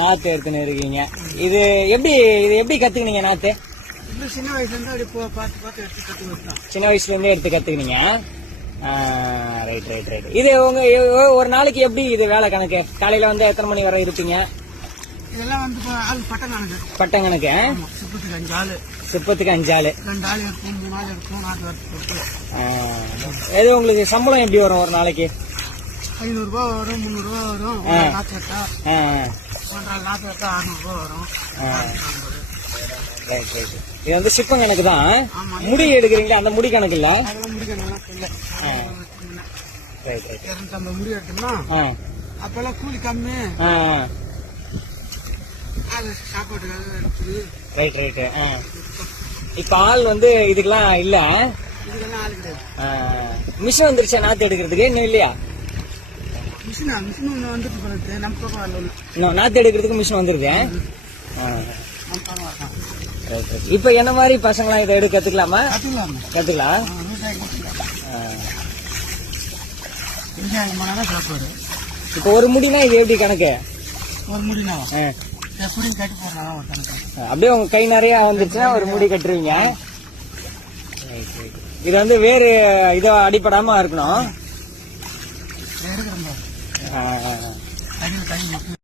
நாத்து எடுத்துன்னு இருக்கீங்க. இது எப்படி இது எப்படி கத்துக்கினீங்க நாத்து? சின்ன வயசுல இருந்தே எடுத்து கத்துக்கினீங்க? ரைட் ரைட் ரைட் இது உங்க ஒரு நாளைக்கு எப்படி இது வேலை கணக்கு? காலையில வந்து எத்தனை மணி வரை இருப்பீங்க? இதெல்லாம் வந்து ஆள் பட்டம் கணக்கு. பட்டம் கணக்கு சிப்பத்துக்கு அஞ்சு ஆள். சிப்பத்துக்கு அஞ்சு ஆளு. ரெண்டு ஆள் இருக்கும் மூணு ஆள் இருக்கும் நாலு. எது உங்களுக்கு சம்பளம் எப்படி வரும் ஒரு நாளைக்கு? ஐநூறுரூவா வரும் முந்நூறுரூவா வரும். நாற்று வெட்டா ஒன்றரை நாற்று வெட்டா அறுநூறுவா வரும். இது வந்து சிப்பம் கணக்கு தான். முடி எடுக்கிறீங்களா? அந்த முடி கணக்கு இல்ல? அதெல்லாம் முடிக்கணும் இல்லை. ரைட் ரைட் இரநூத்தம்பது முடி எடுத்தோம்னா அப்போல்லாம் கூலி கம்மி. ரைட் ரைட் இப்ப ஆள் வந்து இதுக்கெல்லாம் இல்ல? மிஷின் வந்துருச்சா? நாத்து எடுக்கிறதுக்கு? இன்னும் இல்லையா? மிஷினா மிஷின் ஒன்று வந்துட்டு பிறகு நம்ம பக்கம் வரல ஒன்று இன்னும் நாத்து எடுக்கிறதுக்கு மிஷின் ரைட் இப்போ என்ன மாதிரி பசங்களாம் இதை எடுக்க கற்றுக்கலாம் கற்றுக்கலாம். விவசாயம் சாப்பாடு இப்போ ஒரு முடினா இது எப்படி கணக்கு? ஒரு அப்படியே உங்க கை நிறைய வந்துருச்சுன்னா ஒரு முடி கட்டுருவீங்க இது வந்து வேறு இதோ அடிப்படாம இருக்கணும். 哎哎哎，哎，那个赶紧。